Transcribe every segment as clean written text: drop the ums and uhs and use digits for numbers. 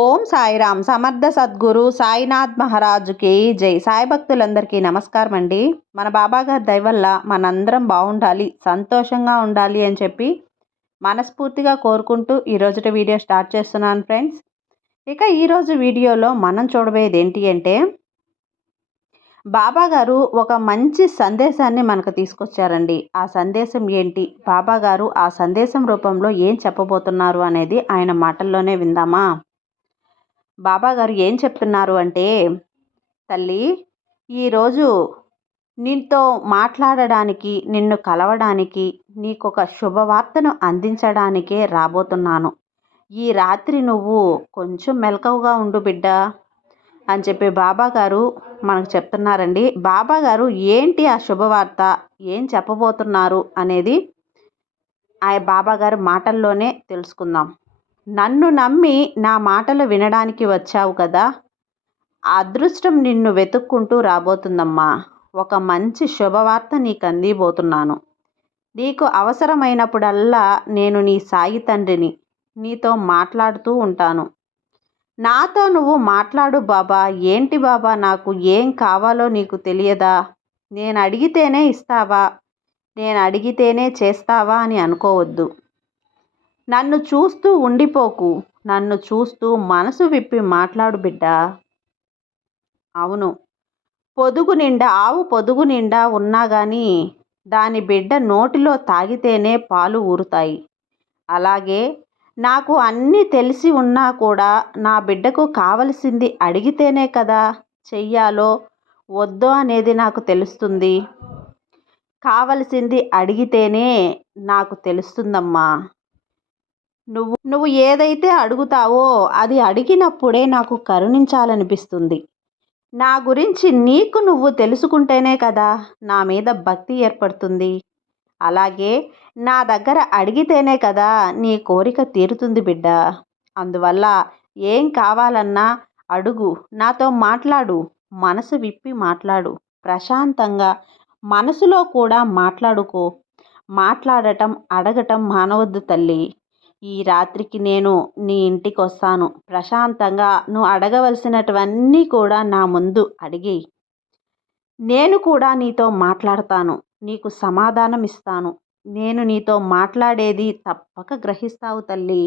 ఓం సాయిరామ్. సమర్థ సద్గురు సాయినాథ్ మహారాజుకి జై. సాయి భక్తులందరికీ నమస్కారం అండి. మన బాబాగారి దయ వల్ల మనందరం బాగుండాలి, సంతోషంగా ఉండాలి అని చెప్పి మనస్ఫూర్తిగా కోరుకుంటూ ఈరోజు వీడియో స్టార్ట్ చేస్తున్నాను ఫ్రెండ్స్. ఇక ఈరోజు వీడియోలో మనం చూడబోయేది ఏంటి అంటే, బాబాగారు ఒక మంచి సందేశాన్ని మనకు తీసుకొచ్చారండి. ఆ సందేశం ఏంటి, బాబాగారు ఆ సందేశం రూపంలో ఏం చెప్పబోతున్నారు అనేది ఆయన మాటల్లోనే విందామా. బాబాగారు ఏం చెప్తున్నారు అంటే, తల్లి, ఈరోజు నీతో మాట్లాడడానికి, నిన్ను కలవడానికి, నీకొక శుభవార్తను అందించడానికే రాబోతున్నాను. ఈ రాత్రి నువ్వు కొంచెం మెలకువగా ఉండు బిడ్డ అని చెప్పి బాబాగారు మనకు చెప్తున్నారండి. బాబాగారు ఏంటి ఆ శుభవార్త, ఏం చెప్పబోతున్నారు అనేది ఆ బాబాగారు మాటల్లోనే తెలుసుకుందాం. నన్ను నమ్మి నా మాటలు వినడానికి వచ్చావు కదా, అదృష్టం నిన్ను వెతుక్కుంటూ రాబోతుందమ్మా. ఒక మంచి శుభవార్త నీకు అందిబోతున్నాను. నీకు అవసరమైనప్పుడల్లా నేను నీ సాయి తండ్రిని, నీతో మాట్లాడుతూ ఉంటాను. నాతో నువ్వు మాట్లాడు బాబా. ఏంటి బాబా, నాకు ఏం కావాలో నీకు తెలియదా? నేను అడిగితేనే ఇస్తావా, నేను అడిగితేనే చేస్తావా అని అనుకోవద్దు. నన్ను చూస్తూ ఉండిపోకు, నన్ను చూస్తూ మనసు విప్పి మాట్లాడు బిడ్డ. అవును, ఆవు పొదుగు నిండా ఉన్నా కానీ దాని బిడ్డ నోటిలో తాగితేనే పాలు ఊరుతాయి. అలాగే నాకు అన్నీ తెలిసి ఉన్నా కూడా నా బిడ్డకు కావలసింది అడిగితేనే కదా చెయ్యాలో వద్దో అనేది నాకు తెలుస్తుంది. కావలసింది అడిగితేనే నాకు తెలుస్తుందమ్మా. నువ్వు ఏదైతే అడుగుతావో అది అడిగినప్పుడే నాకు కరుణించాలనిపిస్తుంది. నా గురించి నీకు నువ్వు తెలుసుకుంటేనే కదా నా మీద భక్తి ఏర్పడుతుంది. అలాగే నా దగ్గర అడిగితేనే కదా నీ కోరిక తీరుతుంది బిడ్డ. అందువల్ల ఏం కావాలన్నా అడుగు, నాతో మాట్లాడు, మనసు విప్పి మాట్లాడు, ప్రశాంతంగా మనసులో కూడా మాట్లాడుకో. మాట్లాడటం అడగటం మానవద్దు తల్లి. ఈ రాత్రికి నేను నీ ఇంటికి వస్తాను. ప్రశాంతంగా నువ్వు అడగవలసినటువన్నీ కూడా నా ముందు అడిగి, నేను కూడా నీతో మాట్లాడతాను, నీకు సమాధానం ఇస్తాను. నేను నీతో మాట్లాడేది తప్పక గ్రహిస్తావు తల్లి.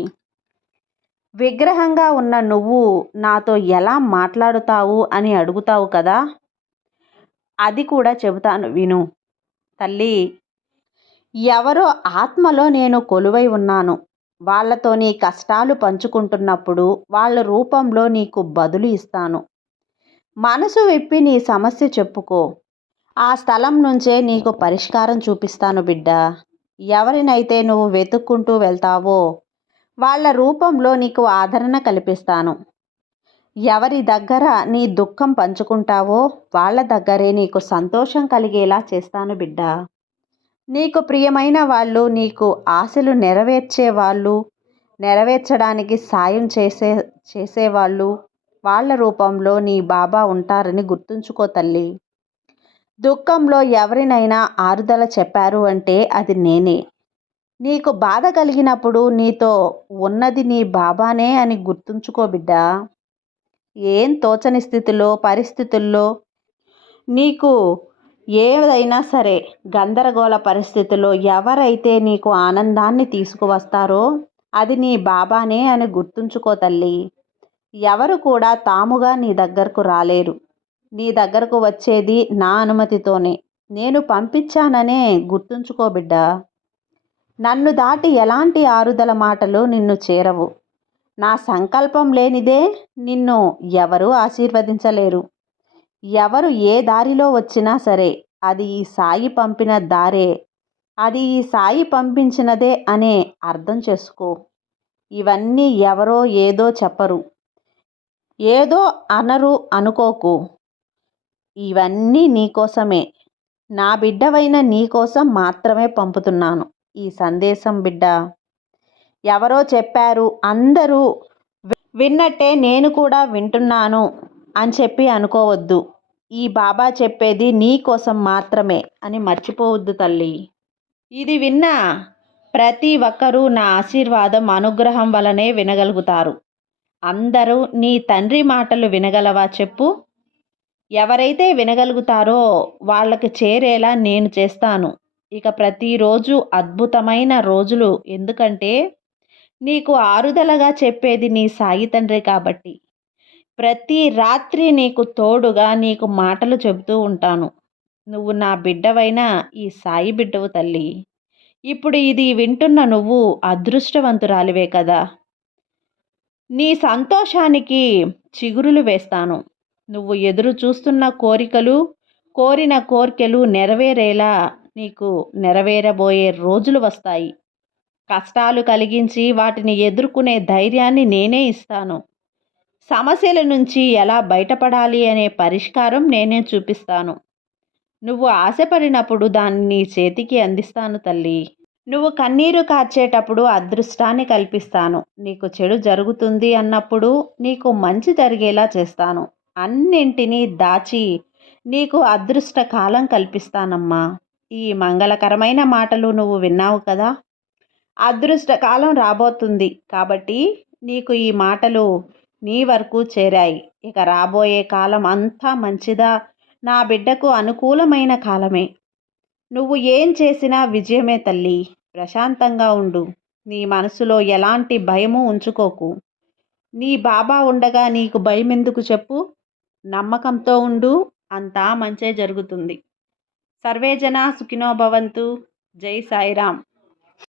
విగ్రహంగా ఉన్న నువ్వు నాతో ఎలా మాట్లాడుతావు అని అడుగుతావు కదా, అది కూడా చెబుతాను విను తల్లి. ఎవరో ఆత్మలో నేను కొలువై ఉన్నాను. వాళ్ళతో నీ కష్టాలు పంచుకుంటున్నప్పుడు వాళ్ళ రూపంలో నీకు బదులు ఇస్తాను. మనసు విప్పి నీ సమస్య చెప్పుకో. ఆ స్థలం నుంచే నీకు పరిష్కారం చూపిస్తాను బిడ్డ. ఎవరినైతే నువ్వు వెతుక్కుంటూ వెళ్తావో వాళ్ళ రూపంలో నీకు ఆదరణ కల్పిస్తాను. ఎవరి దగ్గర నీ దుఃఖం పంచుకుంటావో వాళ్ళ దగ్గరే నీకు సంతోషం కలిగేలా చేస్తాను బిడ్డ. నీకు ప్రియమైన వాళ్ళు, నీకు ఆశలు నెరవేర్చడానికి సాయం చేసేవాళ్ళు, వాళ్ళ రూపంలో నీ బాబా ఉంటారని గుర్తుంచుకో తల్లి. దుఃఖంలో ఎవరినైనా ఆరుదల చెప్పారు అంటే అది నేనే. నీకు బాధ కలిగినప్పుడు నీతో ఉన్నది నీ బాబానే అని గుర్తుంచుకో బిడ్డ. ఏం తోచని స్థితిలో, పరిస్థితుల్లో, నీకు ఏదైనా సరే గందరగోళ పరిస్థితుల్లో ఎవరైతే నీకు ఆనందాన్ని తీసుకువస్తారో అది నీ బాబానే అని గుర్తుంచుకో తల్లి. ఎవరు కూడా తాముగా నీ దగ్గరకు రాలేరు. నీ దగ్గరకు వచ్చేది నా అనుమతితోనే. నేను పంపించాననే గుర్తుంచుకో బిడ్డ. నన్ను దాటి ఎలాంటి ఆరుదల మాటలు నిన్ను చేరవు. నా సంకల్పం లేనిదే నిన్ను ఎవరూ ఆశీర్వదించలేరు. ఎవరు ఏ దారిలో వచ్చినా సరే అది ఈ సాయి పంపిన దారే, అది ఈ సాయి పంపించినదే అనే అర్థం చేసుకో. ఇవన్నీ ఎవరో ఏదో చెప్పరు, ఏదో అనరు అనుకోకు. ఇవన్నీ నీకోసమే, నా బిడ్డవైన నీకోసం మాత్రమే పంపుతున్నాను ఈ సందేశం బిడ్డ. ఎవరో చెప్పారు, అందరూ విన్నట్టే నేను కూడా వింటున్నాను అని చెప్పి అనుకోవద్దు. ఈ బాబా చెప్పేది నీ కోసం మాత్రమే అని మర్చిపోవద్దు తల్లి. ఇది విన్న ప్రతి ఒక్కరూ నా ఆశీర్వాదం, అనుగ్రహం వలనే వినగలుగుతారు. అందరూ నీ తండ్రి మాటలు వినగలవా చెప్పు? ఎవరైతే వినగలుగుతారో వాళ్ళకి చేరేలా నేను చేస్తాను. ఇక ప్రతిరోజు అద్భుతమైన రోజులు, ఎందుకంటే నీకు ఆరుదలగా చెప్పేది నీ సాయి తండ్రి కాబట్టి. ప్రతి రాత్రి నీకు తోడుగా నీకు మాటలు చెబుతూ ఉంటాను. నువ్వు నా బిడ్డవైన ఈ సాయి బిడ్డవు తల్లి. ఇప్పుడు ఇది వింటున్న నువ్వు అదృష్టవంతురాలివే కదా. నీ సంతోషానికి చిగురులు వేస్తాను. నువ్వు ఎదురు చూస్తున్న కోరిన కోర్కెలు నెరవేరేలా నీకు నెరవేరబోయే రోజులు వస్తాయి. కష్టాలు కలిగించి వాటిని ఎదుర్కొనే ధైర్యాన్ని నేనే ఇస్తాను. సమస్యల నుంచి ఎలా బయటపడాలి అనే పరిష్కారం నేనే చూపిస్తాను. నువ్వు ఆశపడినప్పుడు దాన్ని నీ చేతికి అందిస్తాను తల్లి. నువ్వు కన్నీరు కార్చేటప్పుడు అదృష్టాన్ని కల్పిస్తాను. నీకు చెడు జరుగుతుంది అన్నప్పుడు నీకు మంచి జరిగేలా చేస్తాను. అన్నింటినీ దాచి నీకు అదృష్ట కాలం కల్పిస్తానమ్మా. ఈ మంగళకరమైన మాటలు నువ్వు విన్నావు కదా. అదృష్టకాలం రాబోతుంది కాబట్టి నీకు ఈ మాటలు నీ వరకు చేరాయి. ఇక రాబోయే కాలం అంతా మంచిదా, నా బిడ్డకు అనుకూలమైన కాలమే. నువ్వు ఏం చేసినా విజయమే తల్లి. ప్రశాంతంగా ఉండు. నీ మనసులో ఎలాంటి భయము ఉంచుకోకు. నీ బాబా ఉండగా నీకు భయం ఎందుకు చెప్పు? నమ్మకంతో ఉండు, అంతా మంచే జరుగుతుంది. సర్వేజన సుఖినో భవంతు. జై సాయిరామ్.